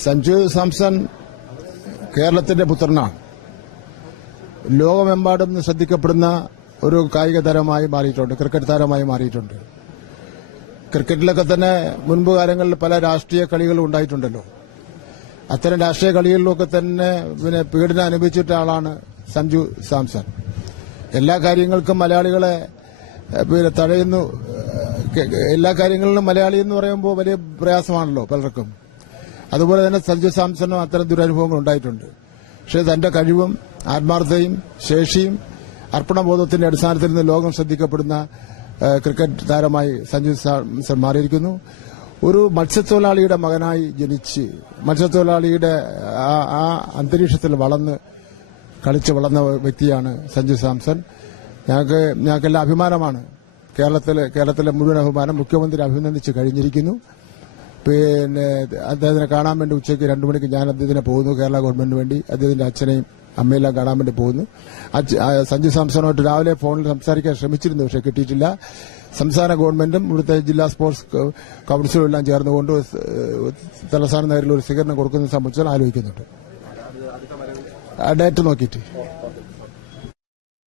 സഞ്ജു സാംസൺ കേരളത്തിന്റെ പുത്രനാണ്. ലോകമെമ്പാടും ശ്രദ്ധിക്കപ്പെടുന്ന ഒരു കായിക താരമായി മാറിയിട്ടുണ്ട്, ക്രിക്കറ്റ് താരമായി മാറിയിട്ടുണ്ട്. ക്രിക്കറ്റിലൊക്കെ തന്നെ മുൻപ് കാലങ്ങളിൽ പല രാഷ്ട്രീയ കളികളും ഉണ്ടായിട്ടുണ്ടല്ലോ. അത്തരം രാഷ്ട്രീയ കളികളിലൊക്കെ തന്നെ പീഡനം അനുഭവിച്ചിട്ട ആളാണ് സഞ്ജു സാംസൺ. എല്ലാ കാര്യങ്ങൾക്കും മലയാളികളെ തടയുന്നു. എല്ലാ കാര്യങ്ങളിലും മലയാളി എന്ന് പറയുമ്പോൾ വലിയ പ്രയാസമാണല്ലോ പലർക്കും. അതുപോലെ തന്നെ സഞ്ജു സാംസണും അത്തരം ദുരനുഭവങ്ങൾ ഉണ്ടായിട്ടുണ്ട്. പക്ഷേ തന്റെ കഴിവും ആത്മാർത്ഥതയും ശേഷിയും അർപ്പണബോധത്തിന്റെ അടിസ്ഥാനത്തിൽ നിന്ന് ലോകം ശ്രദ്ധിക്കപ്പെടുന്ന ക്രിക്കറ്റ് താരമായി സഞ്ജു സാംസൺ മാറിയിരിക്കുന്നു. ഒരു മത്സ്യത്തൊഴിലാളിയുടെ മകനായി ജനിച്ച് മത്സ്യത്തൊഴിലാളിയുടെ ആ അന്തരീക്ഷത്തിൽ കളിച്ച് വളർന്ന വ്യക്തിയാണ് സഞ്ജു സാംസൺ. ഞങ്ങൾക്കെല്ലാം അഭിമാനമാണ്. കേരളത്തിലെ മുഴുവൻ അഭിമാനം മുഖ്യമന്ത്രി അഭിനന്ദിച്ച് കഴിഞ്ഞിരിക്കുന്നു. പിന്നെ അദ്ദേഹത്തിനെ കാണാൻ വേണ്ടി ഉച്ചയ്ക്ക് 2 മണിക്ക് ഞാൻ അദ്ദേഹത്തിനെ പോകുന്നു. കേരള ഗവൺമെന്റിന് വേണ്ടി അദ്ദേഹത്തിന്റെ അച്ഛനെയും അമ്മയെല്ലാം കാണാൻ വേണ്ടി പോകുന്നു. സഞ്ജു സാംസണുമായിട്ട് രാവിലെ ഫോണിൽ സംസാരിക്കാൻ ശ്രമിച്ചിരുന്നു, പക്ഷെ കിട്ടിയിട്ടില്ല. സംസ്ഥാന ഗവൺമെന്റും ഇവിടുത്തെ ജില്ലാ സ്പോർട്സ് കൌൺസിലും എല്ലാം ചേർന്നുകൊണ്ട് തലസ്ഥാന നഗരിൽ ഒരു സ്വീകരണം കൊടുക്കുന്നത് സംബന്ധിച്ച് ആലോചിക്കുന്നുണ്ട്. ഡേറ്റ് നോക്കിയിട്ട്